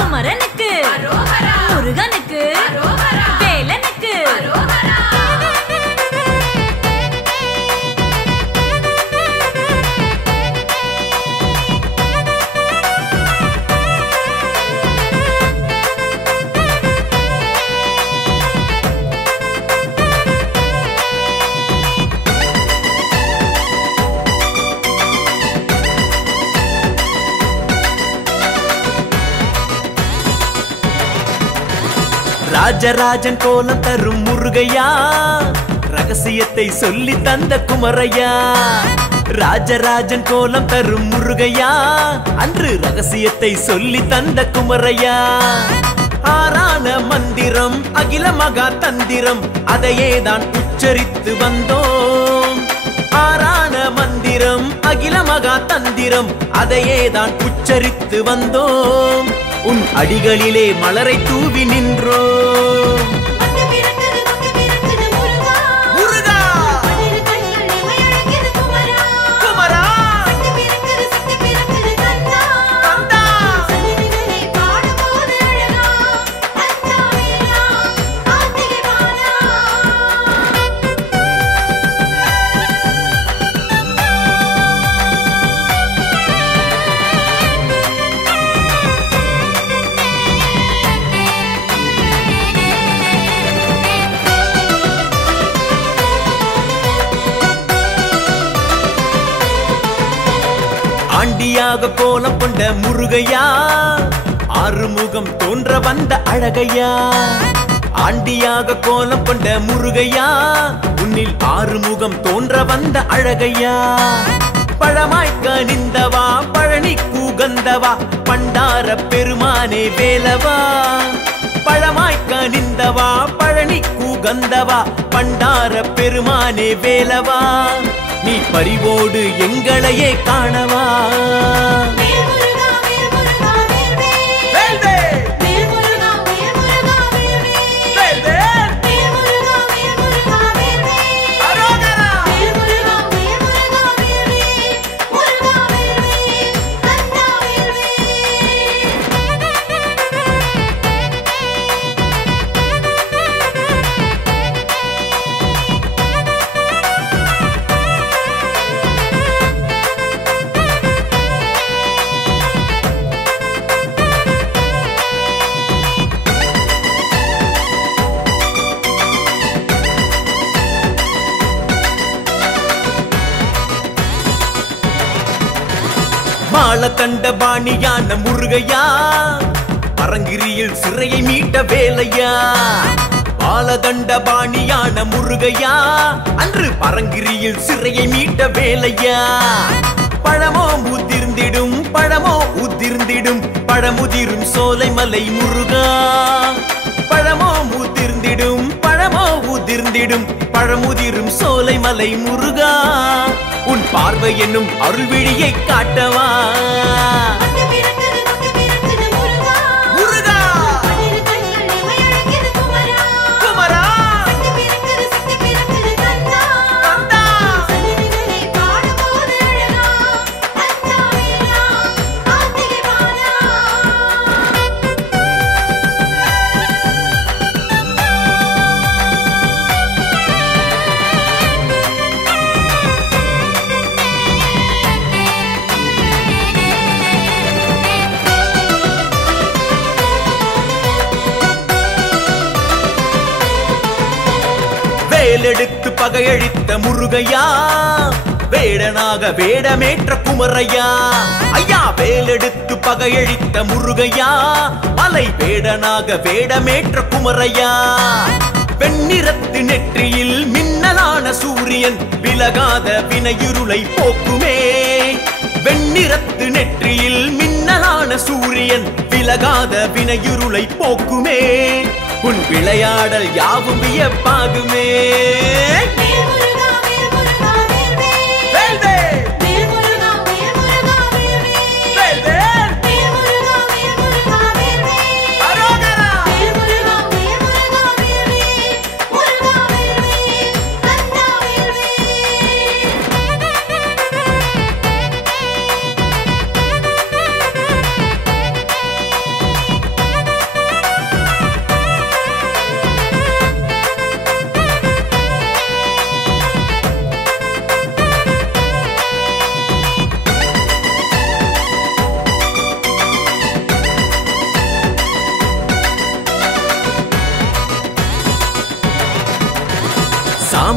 குமரனுக்கு முருகனுக்கு வேலனுக்கு ராஜராஜன் கோலம் தரும் முருகையா ரகசியத்தை சொல்லி தந்த குமரையா ராஜராஜன் கோலம் தரும் முருகையா அன்று ரகசியத்தை சொல்லி தந்த குமரையா ஆறான மந்திரம் அகில மகா தந்திரம் அதையே தான் உச்சரித்து வந்தோம் ஆறான மந்திரம் அகில மகா தந்திரம் அதையே தான் உச்சரித்து வந்தோம் உன் அடிகளிலே மலரை தூவி நின்றோம் ஆண்டியாக கோலம் கொண்ட முருகையா ஆறுமுகம் தோன்ற வந்த அழகையா ஆண்டியாக கோலம் கொண்ட முருகையா உன்னில் ஆறுமுகம் தோன்ற வந்த அழகையா பழமாய் கனிந்தவா பழனி கூகந்தவா பண்டார பெருமானே வேலவா பழமாய் கனிந்தவா பழனி கூகந்தவா பண்டார பெருமானே வேலவா நீ பரிவோடு எங்களையே காணவா மாலகண்ட பாணியான முருகையா பரங்கிரியில் சிறையை மீட்ட வேலையா பாலதண்ட பாணியான முருகையா அன்று பரங்கிரியில் சிறையை மீட்ட வேலையா பழமோ உதிர்ந்திடும் பழமோ உதிர்ந்திடும் பழமுதிரும் சோலைமலை முருகா பழமோ உதிர்ந்திடும் பழமோ உதிர்ந்திடும் பழமுதிரும் சோலைமலை முருகா உன் பார்வை என்னும் அருள்விழியை காட்டவா வேலெடுத்து பகையழித்த முருகையா வேடனாக வேடமேற்ற குமரையா ஐயா வேலெடுத்து பகையழித்த முருகையா மலை வேடனாக வேடமேற்ற குமரையா வெண்ணிறத்து நெற்றியில் மின்னலான சூரியன் விலகாத வினையுருளை போக்குமே வெண்ணிறத்து நெற்றியில் மின்னலான சூரியன் விலகாத வினையுருளை போக்குமே உன் விளையாடல் யாவும் வியப்பாகுமே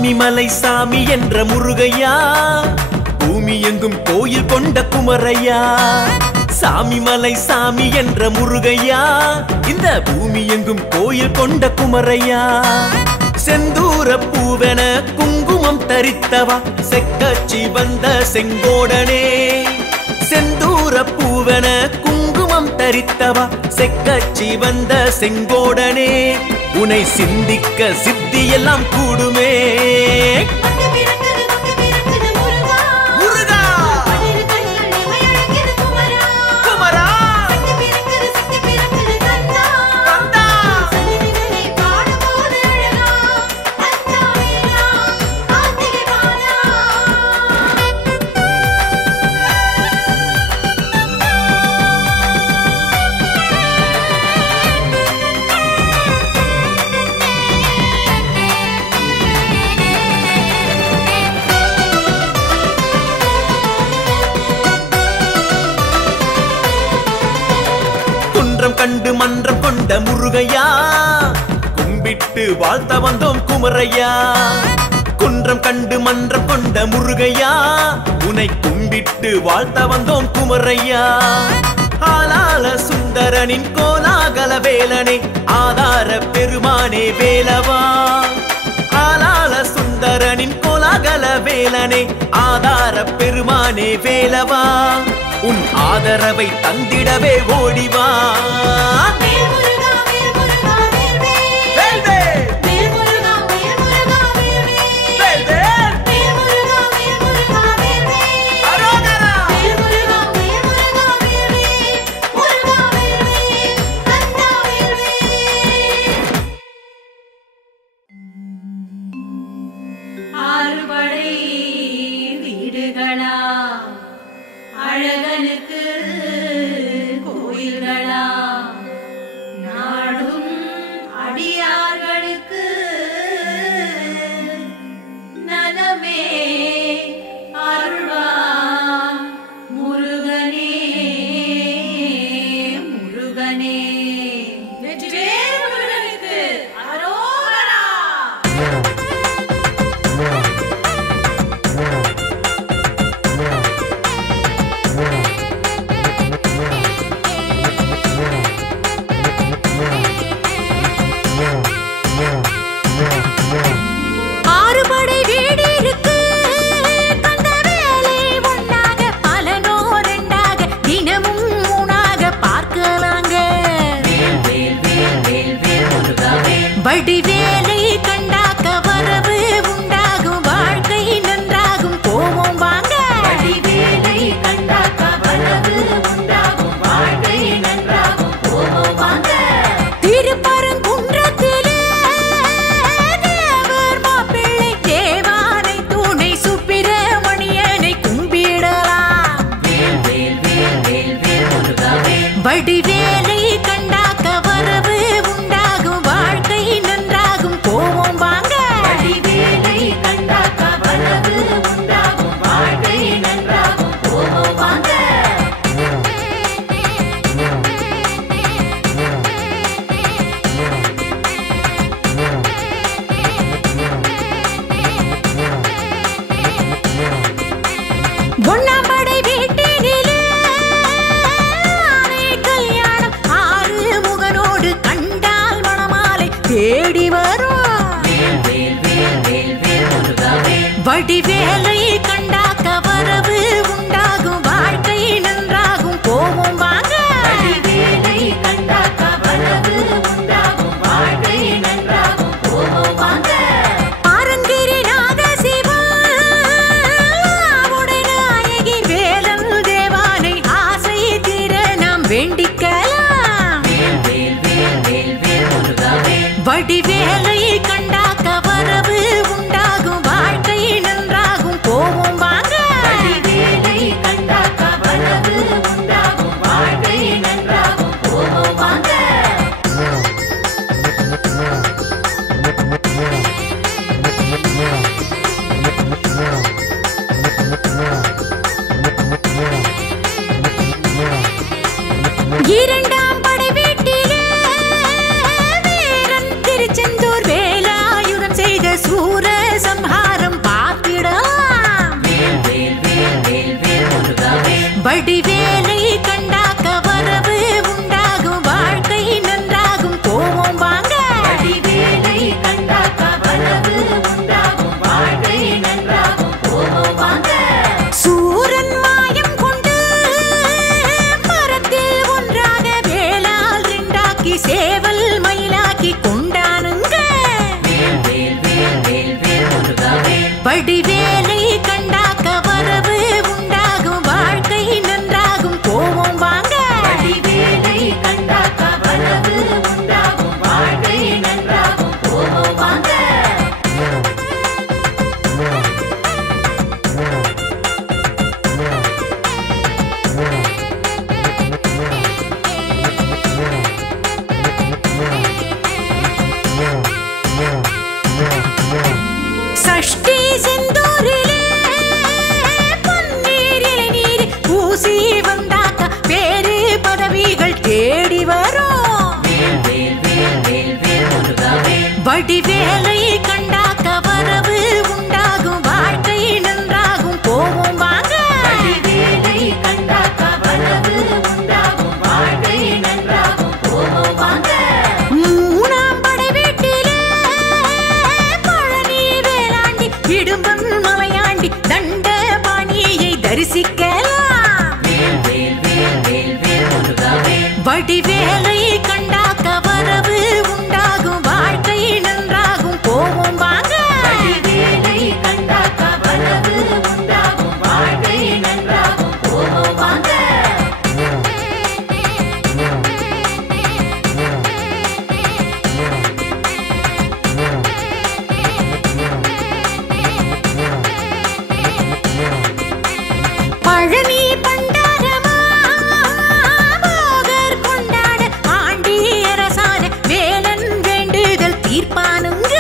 சாமிமலை சாமி என்ற முருகையா பூமி எங்கும் கோயில் கொண்ட குமரையா சாமிமலை சாமி என்ற முருகையா இந்த பூமி எங்கும் கோயில் கொண்ட குமரையா செந்தூர பூவென குங்குமம் தரித்தவா செக்கச்சி வந்த செங்கோடனே செந்தூர பூவென குங்குமம் தரித்தவா செக்கச்சி வந்த செங்கோடனே உனை சிந்திக்க சித்தி எல்லாம் கூடுமே கண்டு மன்றம் கொண்ட முருகையா கும்பிட்டு வாழ்த்த வந்தோம் குமரையா குன்றம் கண்டு மன்றம் கொண்ட முருகையா உனை கும்பிட்டு வாழ்த்த வந்தோம் குமரையா ஆலால சுந்தரனின் கோலாகல வேலனே ஆதார பெருமானே வேலவா ஆலால சுந்தரனின் கோலாகல வேலனே ஆதார பெருமானே வேலவா உன் ஆதரவை தந்திடவே ஓடிவா அழகனுக்கு கோயில்களா நாடும் அடியார்களுக்கு நலமே அருள்வா முருகனே முருகனே வெற்றிவேல் முருகனுக்கு அரோகரா ஆறுபடை வீடு இருக்கு கண்ட வேலை ஒன்றாக பலனோர் ரெண்டாக தினமும் மூணாக பார்க்கலாங்க வடிவேலை கண்டாக்க வரவு உண்டாகும் வாழ்க்கை நன்றாகும் போவோம் வாங்க வடிவேலை கண்டாக்க வரவு உண்டாகும் வாழ்க்கை நன்றாகும் போவோம் வாங்க திருப்பரங்குன்றத்திலே தேவர் மாப்பிள்ளை தேவானை துணை சுப்பிரமணியனை கும்பிடலாம் வடிவேலை கண்டாக்க வரவு உண்டாகும் வாழ்க்கை நன்றாகும் போவோம் வாங்க வடிவேலை கண்டாக்க வரவு உண்டாகும் வாழ்க்கை நன்றாகும் போவோம் வாங்க பொன்னாம்படை வீட்டினிலே கல்யாணம் ஆறு முகனோடு கண்டால் மணமாலை தேடி வரும் வடிவேலை கண்டாக்க வரவு உண்டாகும் வாழ்க்கை நன்றாகும் போவோம் வாங்க வடிவேலை கண்டாக்க வரவு உண்டாகும் வாழ்க்கை நன்றாகும் போவோம் வாங்க ஆரங்கிரிநாத சிவா நாயகி வேலன் தேவானை ஆசை தீர நாம் வேண்டிக்கலாம் வடிவேலை கண்டாக்க வரவு உண்டாகும் வாழ்க்கை நன்றாகும் போவோம் வாங்க வடிவேலை கண்டாக்க வரவு உண்டாகும் வாழ்க்கை நன்றாகும் போவோம் வாங்க இரண்டாம் படை வீட்டிலே வீரன் திருச்செந்தூர் வேலாயுதம் செய்த சூர சம்ஹார வடிவேலை கண்டாக்க வரவு உண்டாகும் வாழ்க்கை நன்றாகும் போவோம் வாங்க வடிவேலை கண்டாக்க வரவு உண்டாகும் வாழ்க்கை நன்றாகும் போவோம் வாங்க சூரன் மாயம் கொண்டு மரத்தில் ஒன்றாக வேளால் ரெண்டாக்கி சேவல் மயிலாக்கி கொண்டானுங்க வடிவேலை கண்டாக்க வரவு உண்டாகும் வாழ்க்கை நன்றாகும் போவோம் வாங்க வடிவேலை கண்டாக்க வரவு உண்டாகும் வாழ்க்கை நன்றாகும் போவோம் வாங்க சஷ்டி செந்தூரிலே பன்னீர் இளநீர் பூசி வந்தாக்க பேரு பதவிகள் தேடி வரும் வடிவேலை கண்டாக்க வரவு உண்டாகும் வாழ்க்கை நன்றாகும் போவோம் வாங்க வடிவேலை கண்டாக்க வரவு உண்டாகும் வாழ்க்கை நன்றாகும் போவோம் வாங்க மூணாம் படை வீட்டிலே பழனி வேளாண்டி இடும்பன் மலையாண்டி தண்டபாணியை தரிசிக்கலாம் வடிவேலை கண்டாக்க வரவு உண்டாகும் வாழ்க்கை நன்றாகும் போவோம் வாங்க வடிவேலை கண்டாக்க வரவு உண்டாகும் வாழ்க்கை நன்றாகும் போவோம் வாங்க பழனி பண்டாரமா போகர் கொண்டாட ஆண்டி அரசான வேலன் வேண்டுதல் தீர்ப்பானுங்க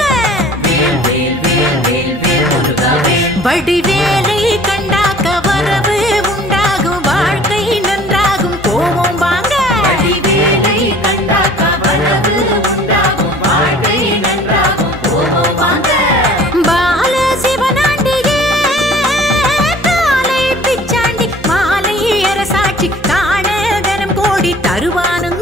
வடிவேலை கண்டாக்க வரவு உண்டாகும் வாழ்க்கை நன்றாகும் போவோம் வாங்க வடிவேலை கண்டாக்க வரவு உண்டாகும் வாழ்க்கை நன்றாகும் போவோம் வாங்க பால சிவனாண்டியே காலை பிச்சாண்டி மாலை அரசாட்சி காண தனம் கோடி தருவானுங்க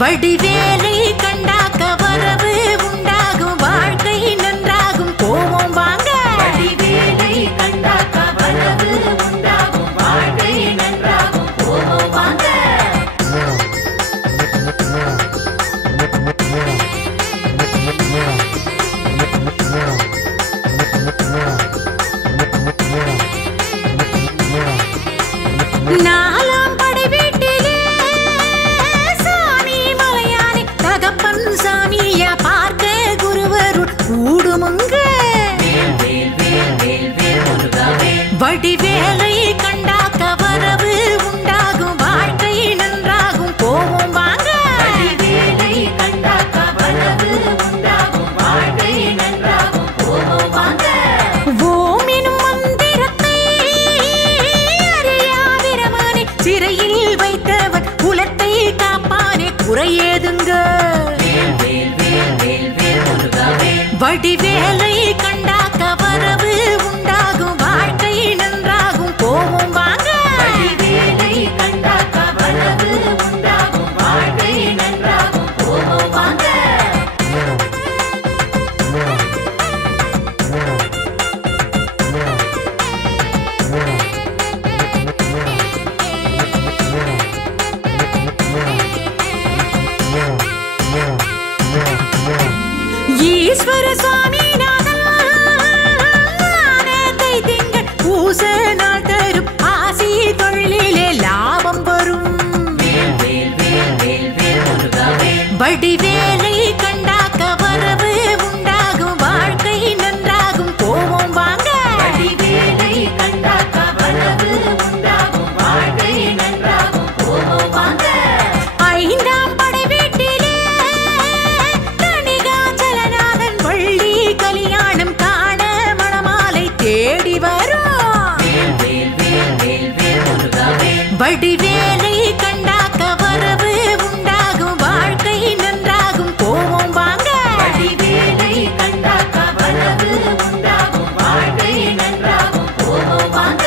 வடிவேலை கண்டாக்க வரவு உண்டாகும் வாழ்க்கை நன்றாகும் போவோம் வாங்க வடிவேலை கண்டாக்க வரவு உண்டாகும் வாழ்க்கை நன்றாகும் போவோம் வாங்க நாலாம் படை வீட்டிலே சாமி மலையானே தகப்பன் சாமியா பார்க்க குருவருள் கூடுமுங்க வடிவேலை கண்டாக்க வரவு உண்டாகும் வாழ்க்கை நன்றாகும் போவோம் வாங்க வடிவேலை கண்டாக்க வரவு உண்டாகும் வாழ்க்கை நன்றாகும் போவோம் வாங்க ஓம் எனும் மந்திரத்தை அறியாதிரமானே சிறையில் வைத்தவன் குலத்தை காப்பானே குறையேதுங்க வடிவேலை கண்டாக்க வரவு உண்டாகும் வாழ்க்கை நன்றாகும் போவோம் வாங்க வடிவேலை கண்டாக்க வரவு உண்டாகும் வாழ்க்கை நன்றாகும் போவோம் வாங்க ஈஸ்வர சுவாமி நானத்தை திங்கள் பூச நாள் தரும் ஆசி தொழிலே லாபம் வரும் வடிவேலை கண்டாக்க வரவு உண்டாகும் வாழ்க்கை நன்றாகும் போவோம் வாங்க வடிவேலை கண்டாக்க வரவு உண்டாகும் வாழ்க்கை நன்றாகும் போவோம் வாங்க ஐந்தாம் படை வீட்டிலே தணிகாச்சலநாதன் வள்ளி கல்யாணம் காண மணமாலை தேடி வரும் வடிவேலை கண்டாக்க வரவு உண்டாகும் வாழ்க்கை நன்றாகும் போவோம் வாங்க வடிவேலை கண்டாக்க வரவு உண்டாகும் வாழ்க்கை நன்றாகும் போவோம் வாங்க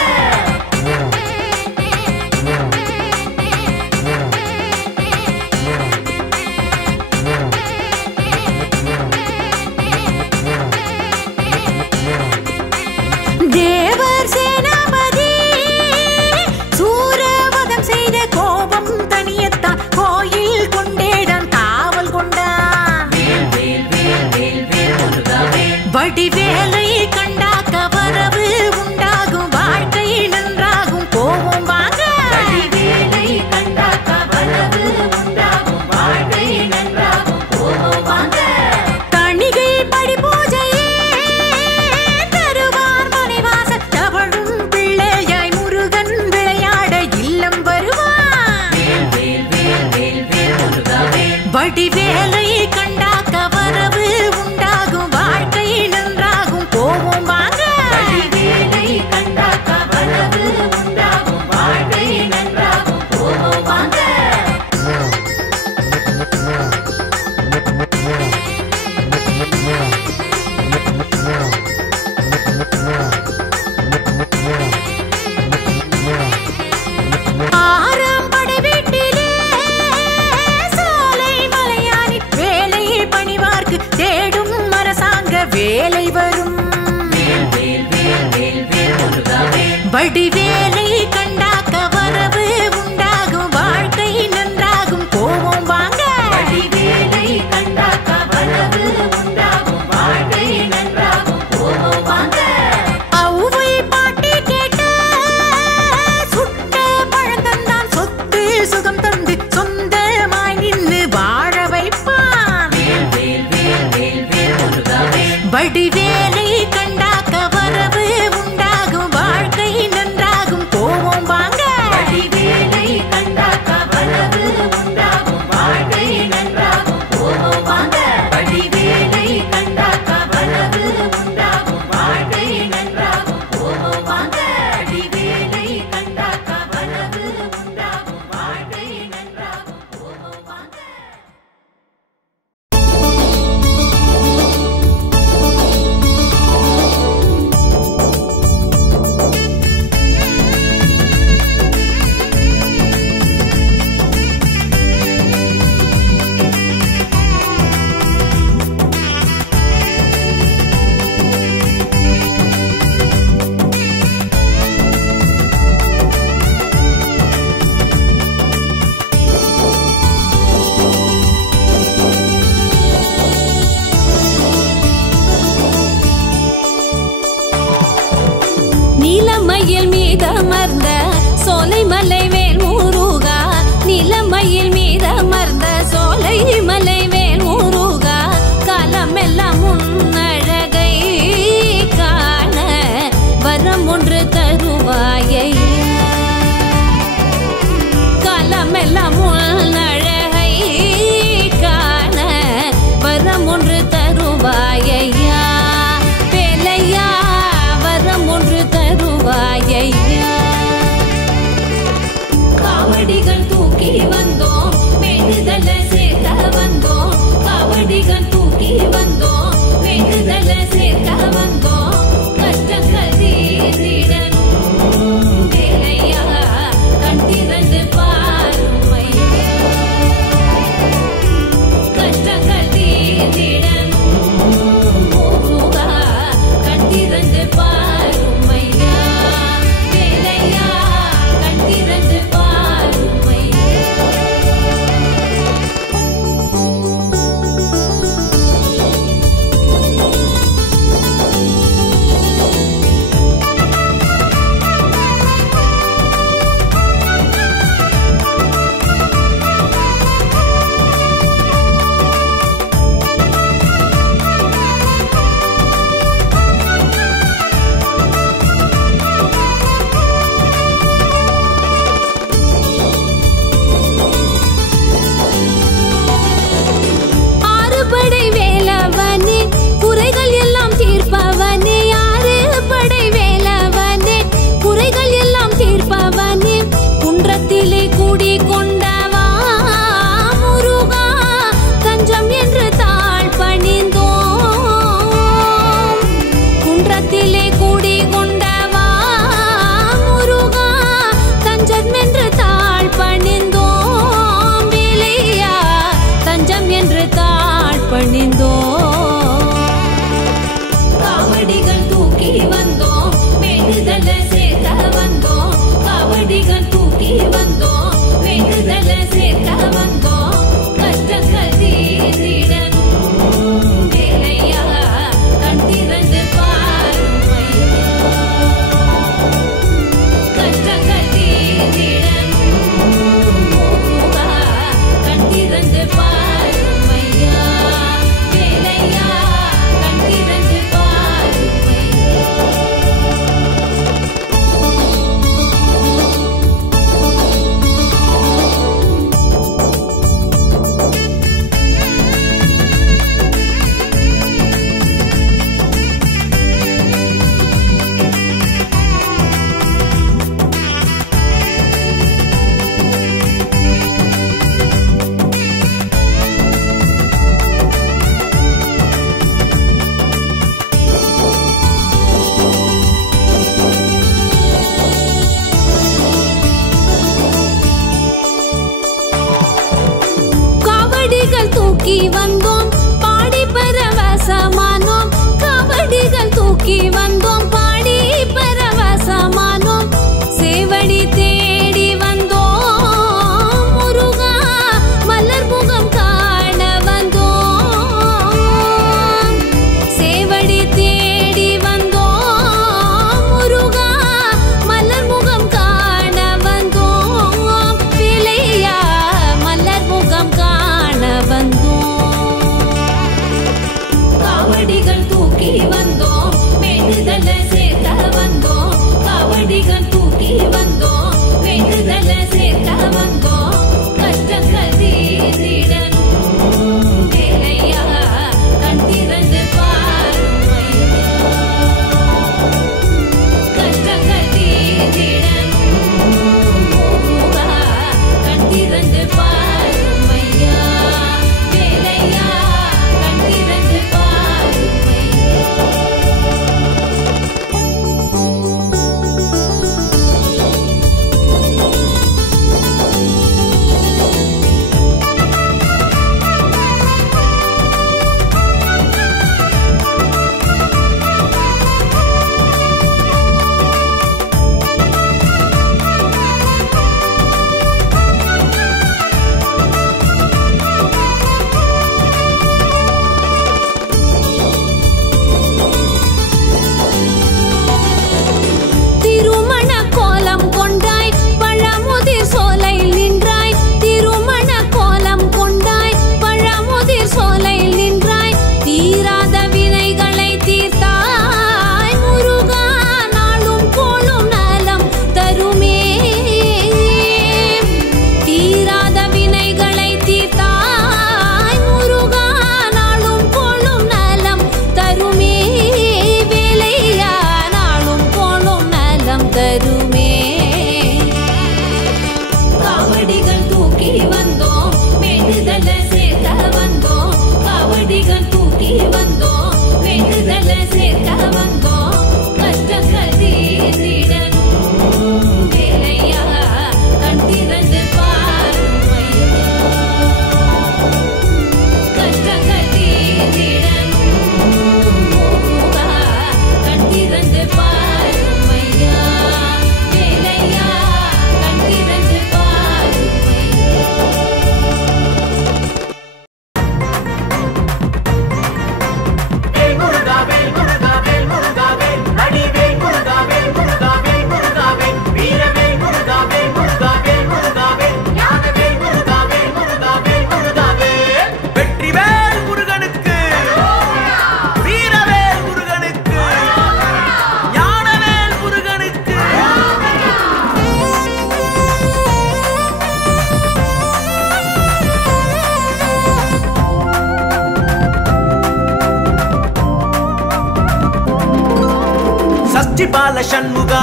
சண்முகா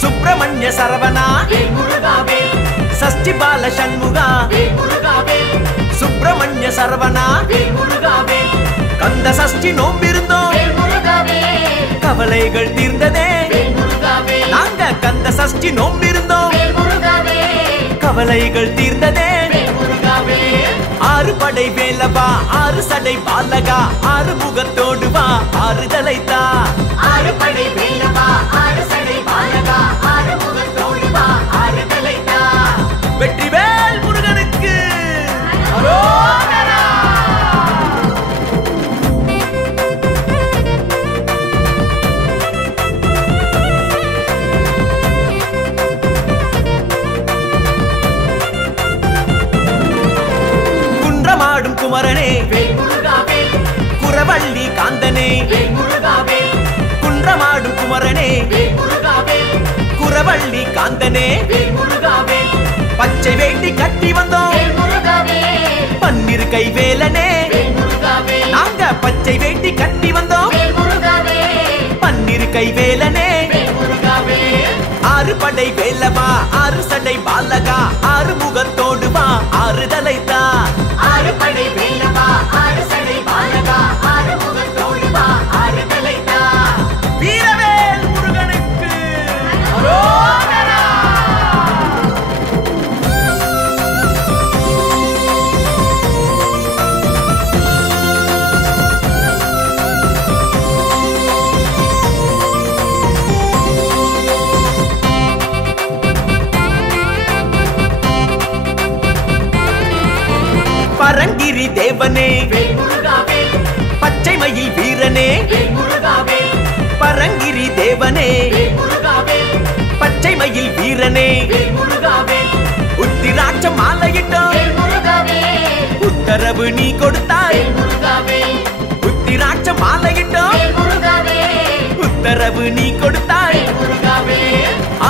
சுப்பிரமணிய சரவணா சஷ்டி பால சண்முகா சுப்பிரமணிய சரவணா கந்த சஷ்டி நோம்பிருந்தோம் கவலைகள் தீர்ந்ததே நாங்க கந்த சஷ்டி நோம்பிருந்தோம் கவலைகள் தீர்ந்ததே ஆறு படை வேலவா ஆறு சடை பாலகா ஆறு முகத்தோடு வா ஆறுதலைத்தா ஆறு படை வேலவா ஆறு சடை பாலகா ஆறு முகத்தோடு வா ஆறுதலைத்தா வெற்றிவேல் முருகனுக்கு அரோகரா. குன்றமாடும் குமரனே குரவள்ளி காந்தனே குன்றமாடும் குமரனே குரவள்ளி காந்தனே பச்சை வேண்டி கட்டி வந்தோம் பன்னிரு கை வேலனே நாங்க பச்சை வேண்டி கட்டி வந்தோம் பன்னிரு கை வேலனே ஆறு படை வேலவா ஆறு சடை பாலகா ஆறு முகத்தோடு வா ஆறுதலைத்தா ஆறு படை வேலவா ஆறு சடை பாலகா ஆறு முகத்தோடு வா ஆறுதலைத்தா வீரவேல் முருகனுக்கு அரோகரா. பரங்கிரி தேவனே பச்சை மயில் வீரனே பரங்கிரி தேவனே பச்சை மயில் வீரனே உத்திராட்ச மாலையிட்டோம் உத்தரவு நீ கொடுத்தாய் உத்திராட்ச மாலையிட்டோம் உத்தரவு நீ கொடுத்தாய்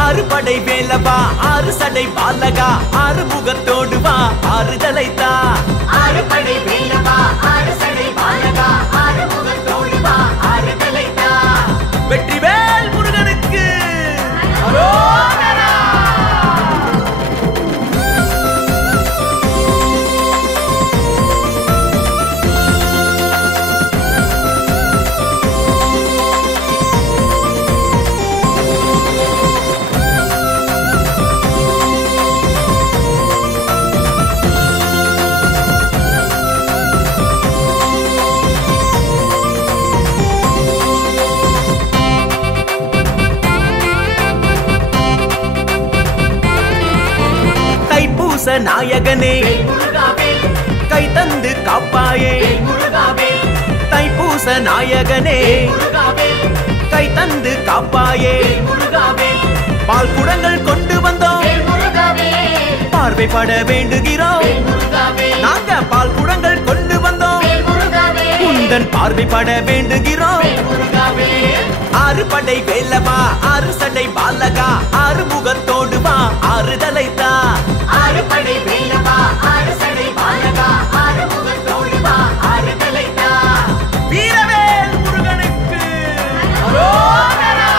ஆறு படை வேலவா ஆறு சடை பாலகா ஆறு முகத்தோடு வா ஆறுதலைத்தா ஆறு படை வேலவா ஆறு சடை பாலகா ஆறு முகத்தோடு வா ஆறுதலைத்தா வெற்றிவேல் முருகனுக்கு அரோகரா. தைப்பூச நாயகனே கை தந்து காப்பாயே தைப்பூச நாயகனே கை தந்து காப்பாயே பால் குடங்கள் கொண்டு வந்தோம் பார்வைப்பட வேண்டுகிறோம் நாங்க பால் குடங்கள் கொண்டு வந்தோம் உந்தன் பார்வைப்பட வேண்டுகிறோம் ஆறு படை வேலவா ஆறு சடை பாலகா ஆறு முகத்தோடு வா ஆறுதலைத்தா ஆறு படை வேலவா ஆறு சடை பாலகா ஆறு முகத்தோடு வா ஆறுதலைத்தா வீரவேல் முருகனுக்கு அரோகரா.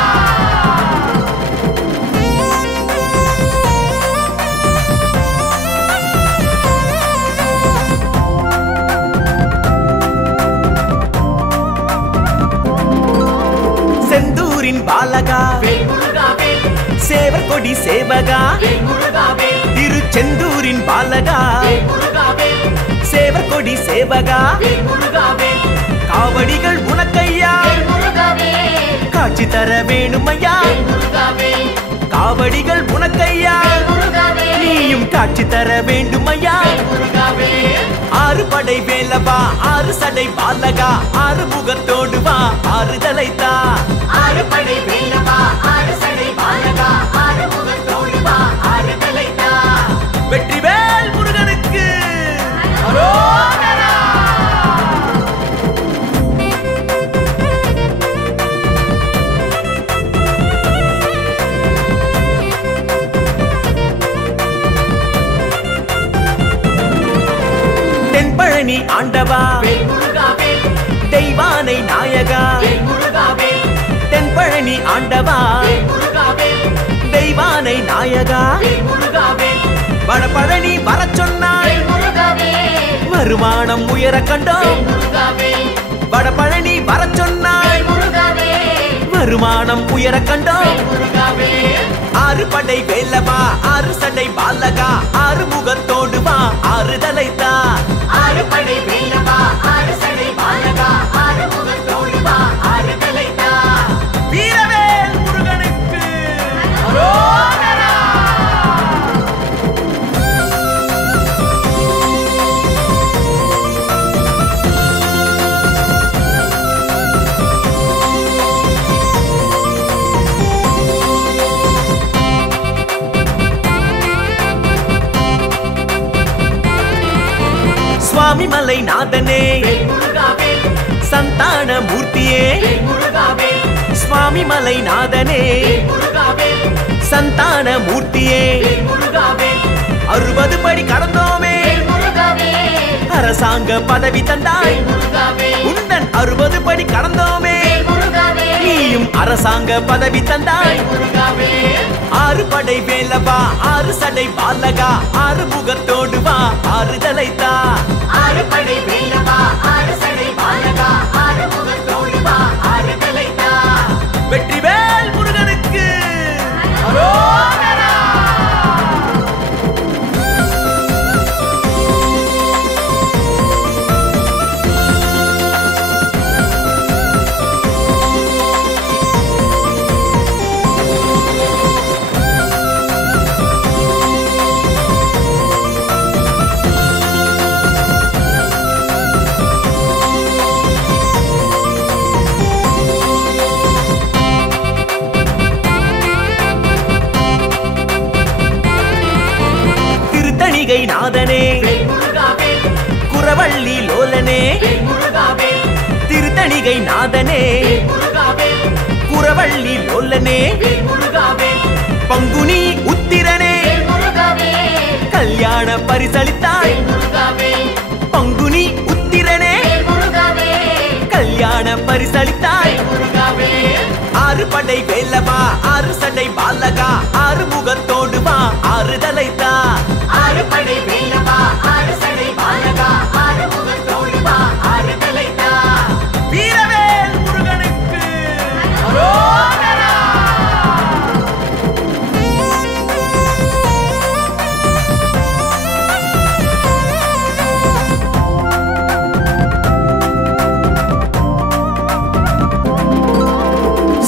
செந்தூரின் பாலகா சேவர் கொடி சேவகா திருச்செந்தூரின் பாலகா சேவர் கொடி சேவகா காவடிகள் உனக்கையா காட்சி தர வேணுமையா காவடிகள் உனக்கையா நீயும் காட்சி தர வேண்டுமையா ஆறு படை வேலவா ஆறு சடை பாலகா ஆறு முகத்தோடு வா ஆறுதலைத்தா ஆறு படை வேலவா ஆறு சடை பாலகா ஆறு முகத்தோடு வா ஆறுதலைத்தா வெற்றிவேல் முருகனுக்கு அரோகரா. தென்பழனி ஆண்டவா தெய்வானை நாயகா தென்பழனி ஆண்டவா தெய்வானை நாயகா வடபழனி வர சொன்னாய் வருமானம் உயர கண்டோம் வடபழனி வர சொன்னாய் வருமானம் உயர கண்டோம் ஆறு படை வேலவா ஆறு சடை பாலகா ஆறு முகத்தோடு வா ஆறுதலைத்தா ஆறு படை வேலவா ஆறு சடை பாலகா ஆறு முகத்தோடு வா ஆறுதலைத்தா வீரவேல் முருகனுக்கு அரோகரா. சுவாமி மலை நாதனே சந்தான மூர்த்தியே சுவாமி மலை நாதனே சந்தான மூர்த்தியே 60 படி கடந்தோமே அரசாங்க பதவி தந்தாய் உந்தன் 60 படி கடந்தோமே நீயும் அரசாங்க பதவி தந்தாய் ஆறு படை வேலவா ஆறு சடை பாலகா ஆறு முகத்தோடு வா ஆறுதலைத்தா ஆறு படை வேலவா ஆறு சடை பாலகா ஆறு முகத்தோடு வா ஆறுதலைத்தா வெற்றிவேல் முருகனுக்கு அரோகரா. திருத்தணிகை நாதனே குரவள்ளி லோலனே திருத்தணிகை நாதனே குரவள்ளி லோலனே பங்குனி உத்திரனே கல்யாண பரிசளித்தாய் பங்குனி உத்திரனே கல்யாண பரிசளித்தாய் ஆறு படை வேலவா ஆறு சடை பாலகா ஆறு முகத்தோடு வா ஆறுதலைத்தா ஆறு படை வேலவா ஆறு சடை பாலகா ஆறு முகத்தோடு வா ஆறுதலைத்தா வீரவேல் முருகனுக்கு அரோகரா.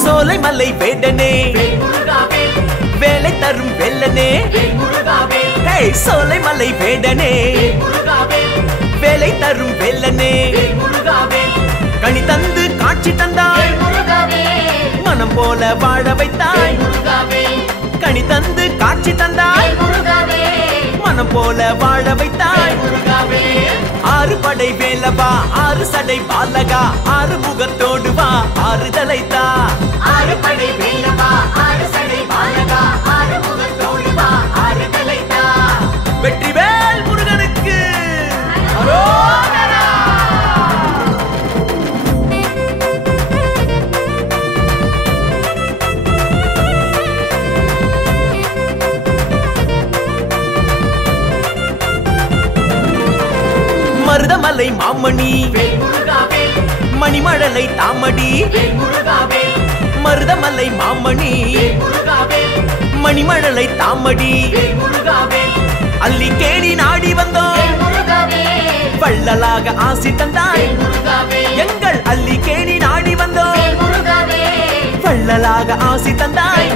சோலைமலை வேடனே வேலை தரும் வெள்ளனே சோலைமலை வேடனே வேலை தரும் வெள்ளனே கனி தந்து காட்சி தந்தாய் மனம் போல வாழ வைத்தாய் கனி தந்து காட்சி தந்தாய் மனம் போல வாழ வைத்தாய் ஆறு படை வேலவா ஆறு சடை பாலகா ஆறு முகத்தோடு வா ஆறுதலைத்தா ஆறு படை வேலவா ஆறு சடை பாலகா ஆறு முகத்தோடு வா ஆறுதலைத்தா வெற்றிவேல் முருகனுக்கு அரோகரா. மருதமலை மாமணி மணிமழலை தாமடி மருதமலை மாமணி மணிமழலை தாமடி அள்ளி கேணி நாடி வந்தோம் வள்ளலாக ஆசி தந்தாய் எங்கள் அள்ளி கேணி நாடி வந்தோம் வள்ளலாக ஆசி தந்தாய்